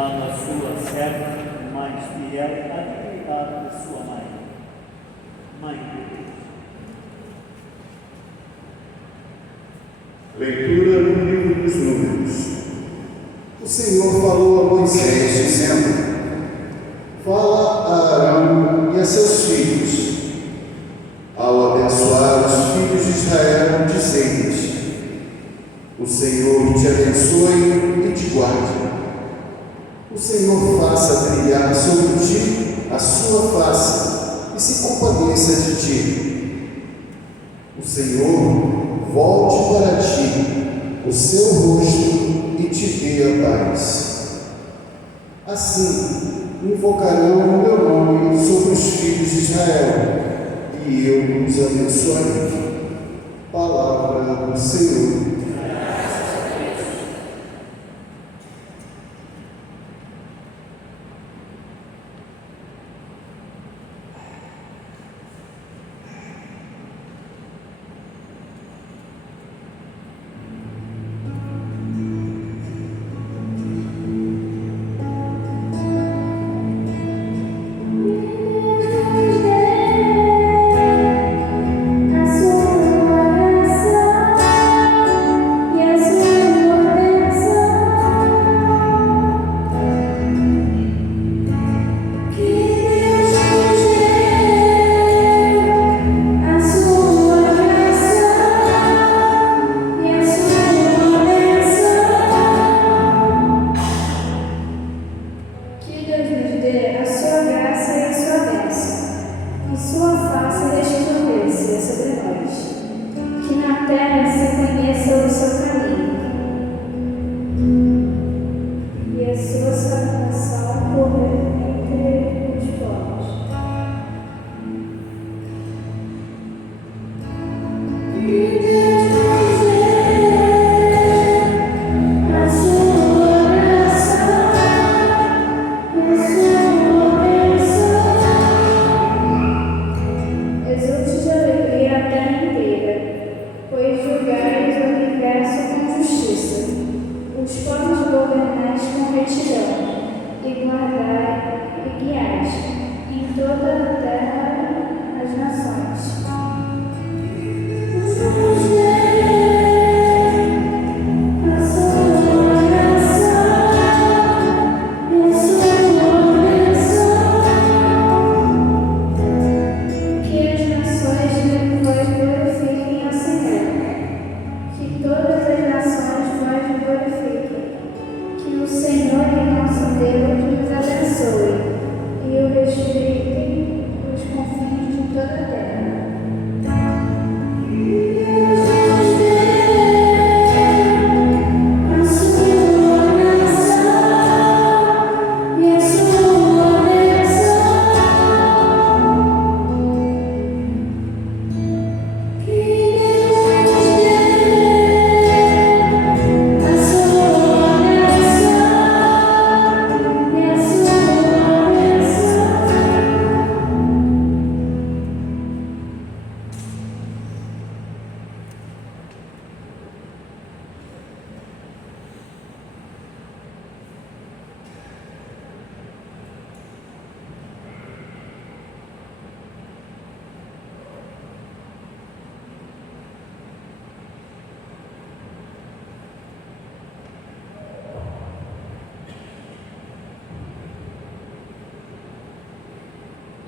dando a sua serva mais fiel a dignidade de sua mãe. Mãe de Deus. Leitura no livro dos Números. O Senhor falou a Moisés, dizendo: fala a Arão e a seus filhos, ao abençoar os filhos de Israel, dizendo-lhes: o Senhor te abençoe e te guarde. O Senhor faça brilhar sobre ti a sua face e se compadeça de ti. O Senhor volte para ti o seu rosto e te dê a paz. Assim invocarão o meu nome sobre os filhos de Israel, e eu os abençoarei. Palavra do Senhor.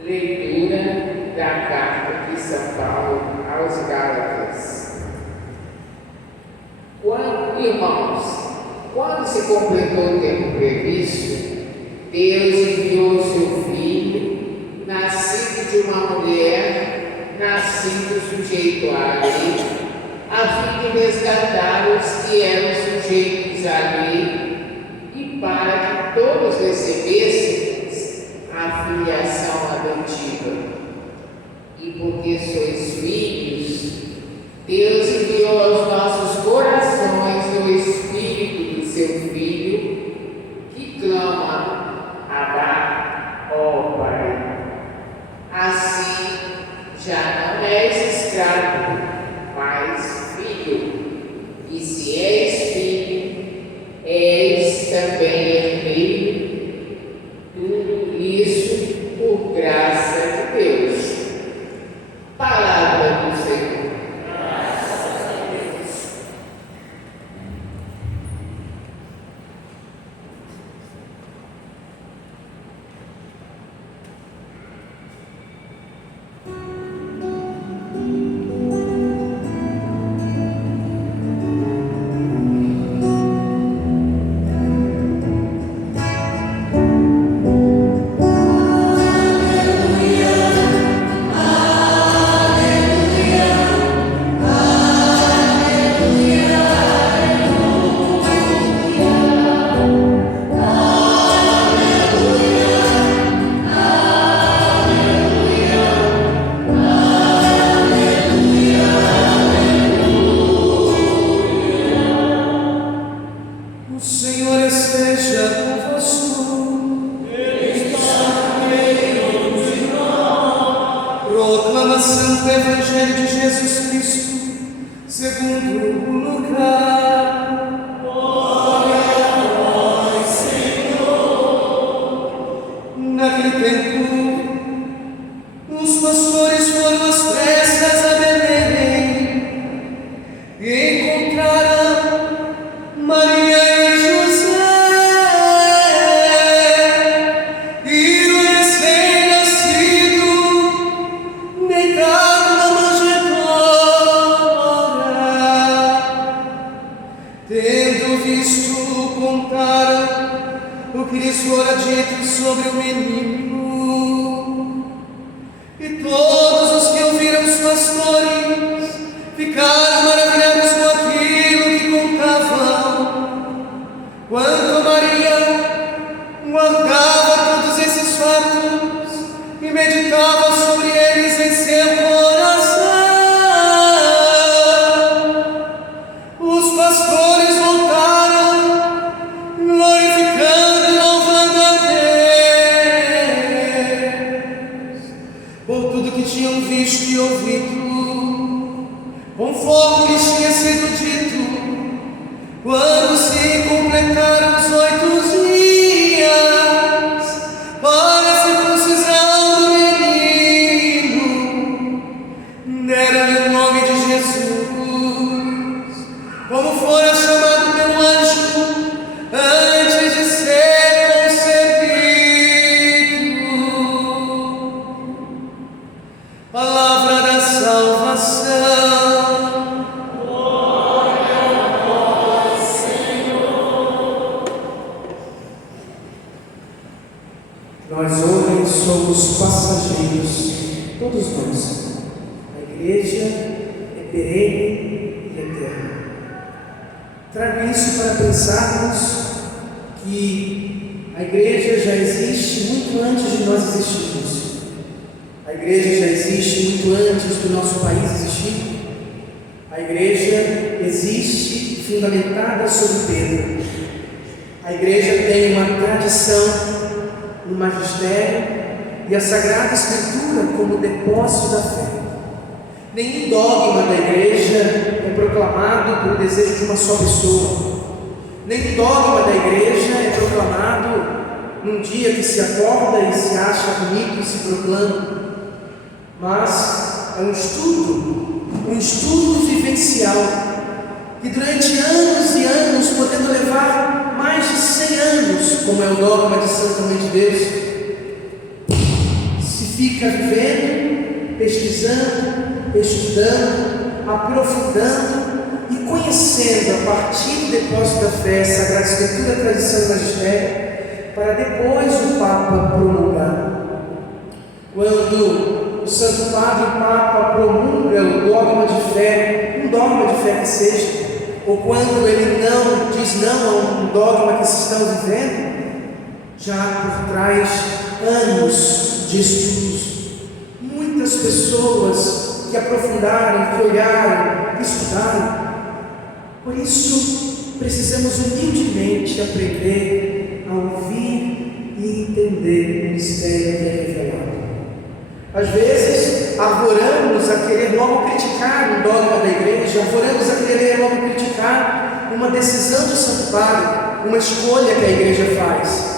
Leitura da Carta de São Paulo aos Gálatas. Irmãos, quando se completou o tempo previsto, Deus enviou o seu Filho, nascido de uma mulher, nascido sujeito à lei, a fim de resgatar os que eram sujeitos à lei, e para que todos recebessem a filiação adotiva. E porque sois filhos, Deus enviou aos nossos corações o Espírito do seu Filho, que clama: Abá, ó Pai. Assim, já não és escravo, mas filho. E se és filho, és também vermelho, tudo isso por graça de Deus. Palavra do Senhor. Proclamação do Evangelho de Jesus Cristo, segundo Lucas. Glória a vós, Senhor. Naquele tempo, os pastores foram às pressas a Belém e encontraram Maria e José e o recém-nascido deitado na manjedoura. Tendo visto, contaram o que lhes fora dito sobre o menino. E todos os que ouviram os pastores ficaram maravilhados com aquilo que contavam. Quanto a Maria, guardava todos esses fatos e meditava sobre eles em seu coração. Os pastores voltaram, glorificando e louvando a Deus por tudo que tinham visto e ouvido, conforme lhes tinha sido dito, quando se completaram os 8 dias para a circuncisão do menino, deram-lhe o nome de Jesus, como fora chamado pelo anjo antes de ser concebido. Palavra da salvação. Nós homens somos passageiros, todos nós. A igreja é perene e eterna. Trago isso para pensarmos que a igreja já existe muito antes de nós existirmos. A igreja já existe muito antes do nosso país existir. A igreja existe fundamentada sobre Pedro. A igreja tem uma tradição, um magistério e a Sagrada Escritura como depósito da fé. Nenhum dogma da igreja é proclamado por desejo de uma só pessoa. Nenhum dogma da igreja é proclamado num dia que se acorda e se acha bonito e se proclama. Mas é um estudo vivencial, que durante anos e anos, podendo levar mais de 100 anos, como é o dogma de Santa Mãe de Deus, se fica vivendo, pesquisando, estudando, aprofundando e conhecendo a partir do depósito da fé, Sagrada Escritura, tradição e magistério, para depois o Papa promulgar. Quando o Santo Padre, o Papa, promulga o dogma de fé, um dogma de fé que seja, ou quando ele não diz não a um dogma que se estão vivendo, já por trás anos de estudos, muitas pessoas que aprofundaram, que olharam, que estudaram. Por isso, precisamos humildemente aprender a ouvir e entender o mistério que é revelado. Às vezes, arvoramos a querer logo criticar um dogma da igreja, arvoramos a querer logo criticar uma decisão do Santo Padre, uma escolha que a igreja faz.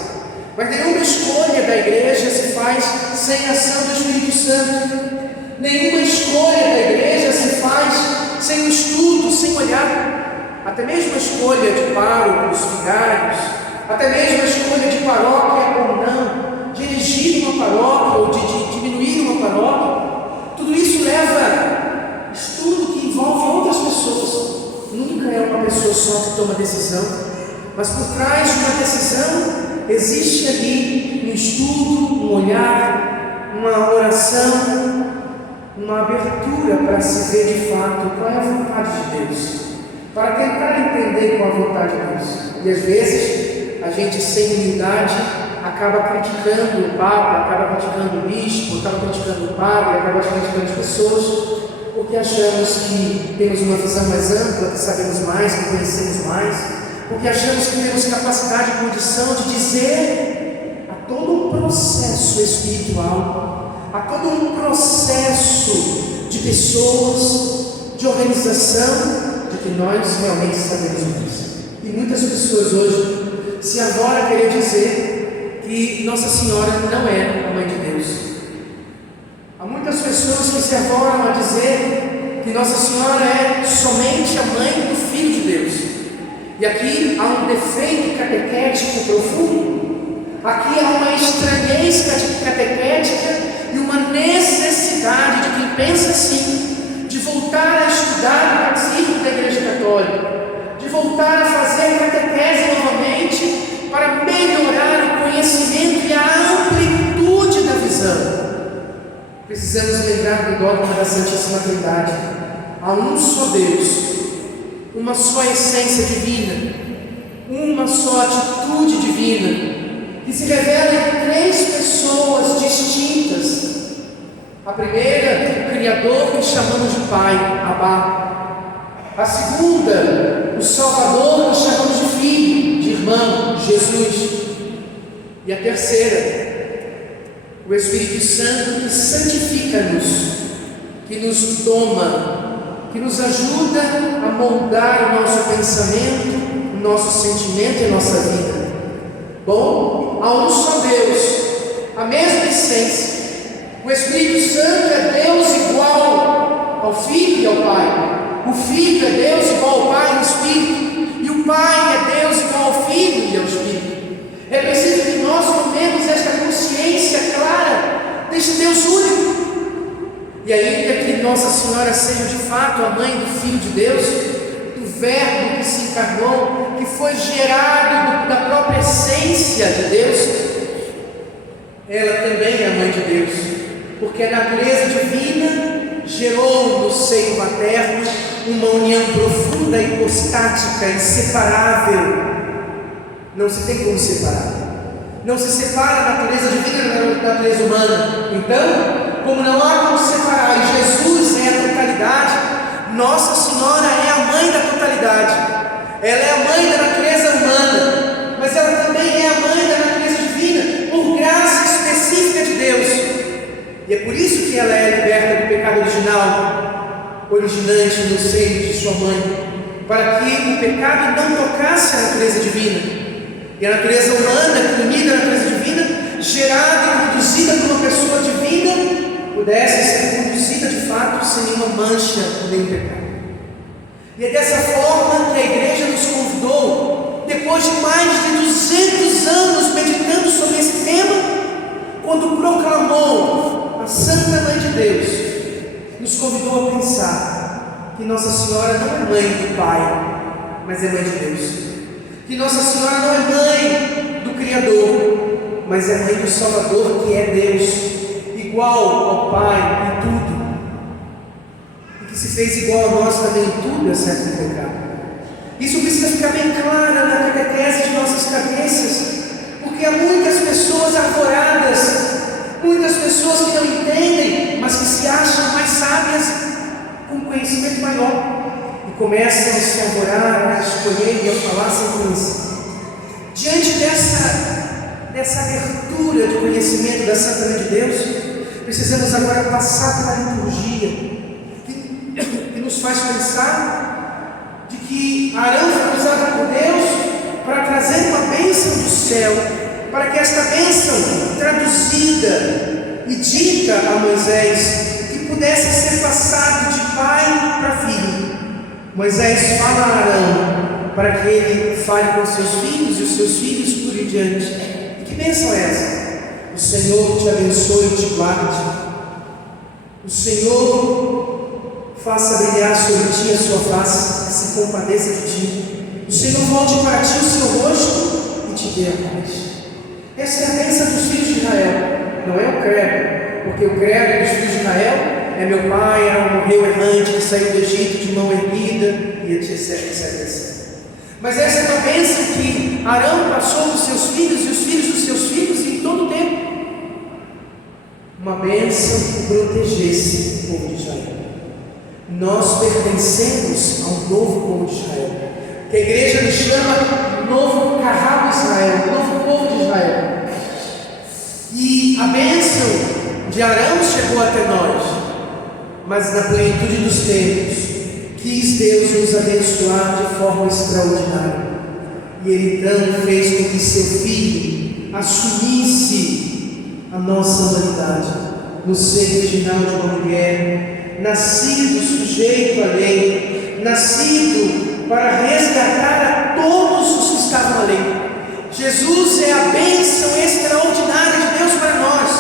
Mas nenhuma escolha da igreja se faz sem a ação do Espírito Santo. Nenhuma escolha da igreja se faz sem o estudo, sem olhar. Até mesmo a escolha de párocos, vigários, até mesmo a escolha de paróquia ou não, de erigir uma paróquia ou de diminuir uma paróquia, tudo isso leva estudo que envolve outras pessoas. Nunca é uma pessoa só que toma decisão, mas por trás de uma decisão existe ali um estudo, um olhar, uma oração, uma abertura para se ver de fato qual é a vontade de Deus, para tentar entender qual é a vontade de Deus. E às vezes a gente, sem humildade, acaba criticando o Papa, acaba criticando o bispo, acaba criticando o padre, acaba criticando as pessoas, porque achamos que temos uma visão mais ampla, que sabemos mais, que conhecemos mais, porque achamos que temos capacidade e condição de dizer a todo um processo espiritual, a todo um processo de pessoas, de organização, de que nós realmente sabemos mais. E muitas pessoas hoje se arvoram a querer dizer que Nossa Senhora não é a Mãe de Deus. Há muitas pessoas que se arvoram a dizer que Nossa Senhora é somente a Mãe do Filho de Deus. E aqui há um defeito catequético profundo, aqui há uma estranhez catequética e uma necessidade de quem pensa assim, de voltar a estudar o catecismo da Igreja Católica, de voltar a fazer catequese novamente para melhorar o conhecimento e a amplitude da visão. Precisamos lembrar do dogma da Santíssima Trindade. Há um só Deus, uma só essência divina, uma só atitude divina, que se revela em três pessoas distintas. A primeira, o Criador, que chamamos de Pai, Abá. A segunda, o Salvador, que chamamos de Filho, de irmão, Jesus. E a terceira, o Espírito Santo, que santifica-nos, que nos toma, que nos ajuda a moldar o nosso pensamento, o nosso sentimento e a nossa vida. Bom, há um só Deus, a mesma essência. O Espírito Santo é Deus igual ao Filho e ao Pai. O Filho é Deus igual ao Pai e ao Espírito. E o Pai é Deus igual ao Filho e ao Espírito. É preciso que nós tomemos esta consciência clara deste Deus único. E ainda que Nossa Senhora seja de fato a Mãe do Filho de Deus, do Verbo que se encarnou, que foi gerado da própria essência de Deus, ela também é a Mãe de Deus, porque a natureza divina gerou no seio materno uma união profunda, hipostática, inseparável. Não se tem como separar. Não se separa a natureza divina da natureza humana. Então, como não há como separar, e Jesus é a totalidade, Nossa Senhora é a Mãe da totalidade. Ela é a Mãe da natureza humana, mas ela também é a Mãe da natureza divina, por graça específica de Deus. E é por isso que ela é liberta do pecado originante no seio de sua mãe, para que o pecado não tocasse a natureza divina. E a natureza humana, unida à natureza divina, gerada e conduzida por uma pessoa divina, pudesse ser conduzida de fato sem nenhuma mancha ou nenhum pecado. E é dessa forma que a igreja nos convidou, depois de mais de 200 anos meditando sobre esse tema, quando proclamou a Santa Mãe de Deus, nos convidou a pensar que Nossa Senhora não é mãe do Pai, mas é mãe de Deus. Que Nossa Senhora não é mãe do Criador, mas é mãe do Salvador, que é Deus, igual ao Pai em tudo, e que se fez igual a nós também em tudo, exceto no pecado. Isso precisa ficar bem claro na catequese de nossas cabeças, porque há muitas pessoas arvoradas, muitas pessoas que não entendem, mas que se acham mais sábias, com conhecimento maior, e começam a se arvorar, a escolher e a falar sem conhecer. Diante dessa abertura de conhecimento da Santa Mãe de Deus, precisamos agora passar pela liturgia, que nos faz pensar de que Arão foi usado por Deus para trazer céu, para que esta bênção traduzida e dita a Moisés, que pudesse ser passado de pai para filho. Moisés fala a Arão, para que ele fale com seus filhos e os seus filhos por em diante. E que bênção é essa? O Senhor te abençoe e te guarde. O Senhor faça brilhar sobre ti a sua face, se compadeça de ti. O Senhor volte para ti o seu rosto e te dê a paz. Essa é a bênção dos filhos de Israel. Não é o credo, porque o credo dos filhos de Israel é: meu pai era um rei errante que saiu do Egito de mão erguida, e etc. Mas essa é a bênção que Arão passou dos seus filhos e os filhos dos seus filhos em todo o tempo. Uma bênção que protegesse o povo de Israel. Nós pertencemos ao novo povo de Israel, que a igreja nos chama novo carrado Israel, novo povo de Israel. E a bênção de Arão chegou até nós, mas na plenitude dos tempos quis Deus nos abençoar de forma extraordinária. E Ele então fez com que seu Filho assumisse a nossa humanidade no seio original de uma mulher, nascido sujeito à lei, nascido para resgatar a todos os que estavam à lei. Jesus é a bênção extraordinária de Deus para nós.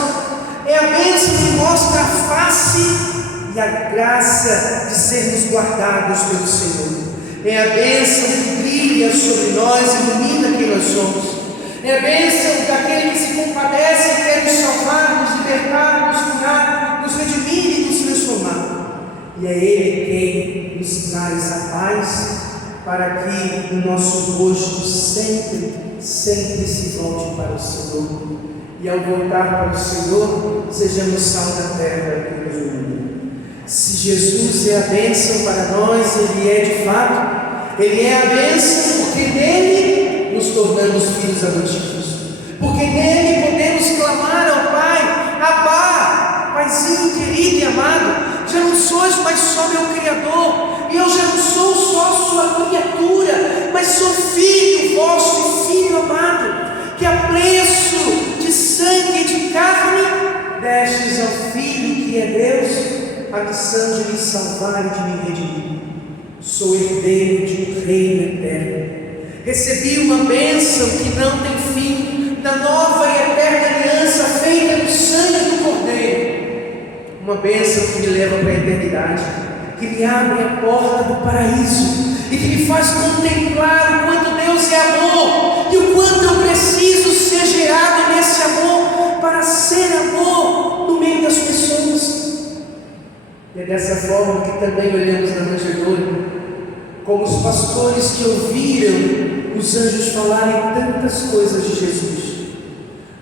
É a bênção que mostra a face e a graça de sermos guardados pelo Senhor. É a bênção que brilha sobre nós, ilumina quem nós somos. É a bênção daquele que se compadece e quer nos salvar, nos libertar, nos curar, nos redimir e nos transformar. E é Ele quem nos traz a paz, para que o nosso rosto sempre se volte para o Senhor. E ao voltar para o Senhor, sejamos sal da terra que nos ilumina. Se Jesus é a bênção para nós, Ele é de fato. Ele é a bênção porque nele nos tornamos filhos adotivos. Porque nele podemos clamar ao Pai: Abá, Paizinho querido e amado, já não sois mais só meu Criador, e eu já não sou só sua criatura, mas sou filho vosso e filho amado, que a preço de sangue e de carne destes ao Filho que é Deus a missão de me salvar e de me redimir. Sou herdeiro de um reino eterno. Recebi uma bênção que não tem fim, da nova e eterna aliança feita no sangue do Cordeiro. Uma bênção que me leva para a eternidade, que me abre a porta do paraíso e que me faz contemplar o quanto Deus é amor e o quanto eu preciso ser gerado nesse amor para ser amor no meio das pessoas. E é dessa forma que também olhamos na manjedoura, como os pastores que ouviram os anjos falarem tantas coisas de Jesus,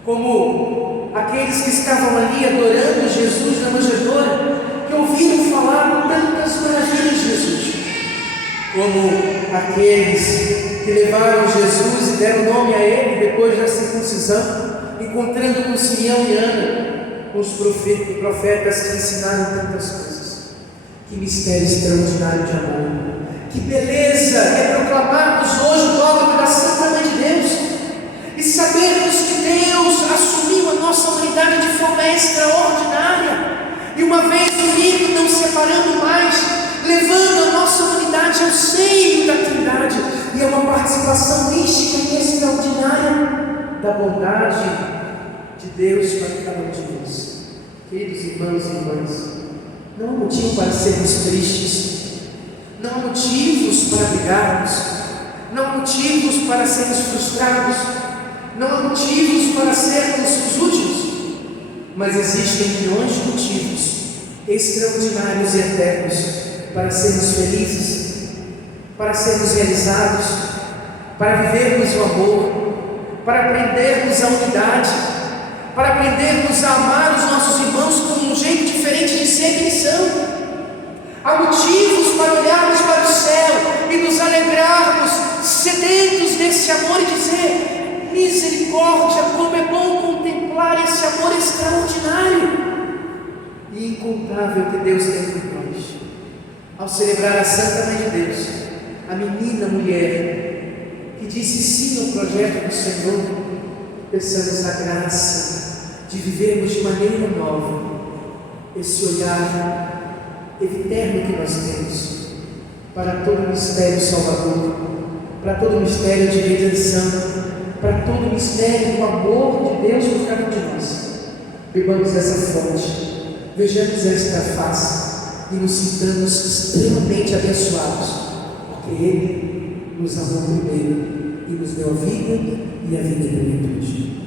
como aqueles que estavam ali adorando Jesus na manjedoura, que ouviram falar tantas maravilhas de Jesus, como aqueles que levaram Jesus e deram nome a Ele depois da circuncisão, encontrando com Simeão e Ana, com os profetas que ensinaram tantas coisas. Que mistério extraordinário de amor! Que beleza é proclamarmos hoje o dogma da Santa Mãe de Deus e sabermos que Deus assumiu a nossa humanidade de forma extraordinária, e uma vez unido, não separando mais, levando a nossa humanidade ao seio da Trindade, e é uma participação mística e extraordinária da bondade de Deus para cada um de nós. Queridos irmãos e irmãs, não há motivo para sermos tristes, não há motivos para brigarmos, não há motivos para sermos frustrados, não há motivos para sermos os últimos, mas existem milhões de motivos extraordinários e eternos para sermos felizes, para sermos realizados, para vivermos o amor, para aprendermos a unidade, para aprendermos a amar os nossos irmãos com um jeito diferente de ser que eles são. Há motivos para olharmos para o céu e nos alegrarmos, sedentos desse amor, e dizer: misericórdia, como é bom contemplar esse amor extraordinário e incontável que Deus tem por nós. Ao celebrar a Santa Mãe de Deus, a menina mulher que disse sim ao projeto do Senhor, peçamos a graça de vivermos de maneira nova esse olhar eterno que nós temos para todo o mistério salvador, para todo o mistério de redenção, para todo o mistério do amor de Deus por cada um de nós. Bebamos essa fonte, vejamos esta face e nos sintamos extremamente abençoados, porque Ele nos amou primeiro e nos deu a vida e a vida em plenitude.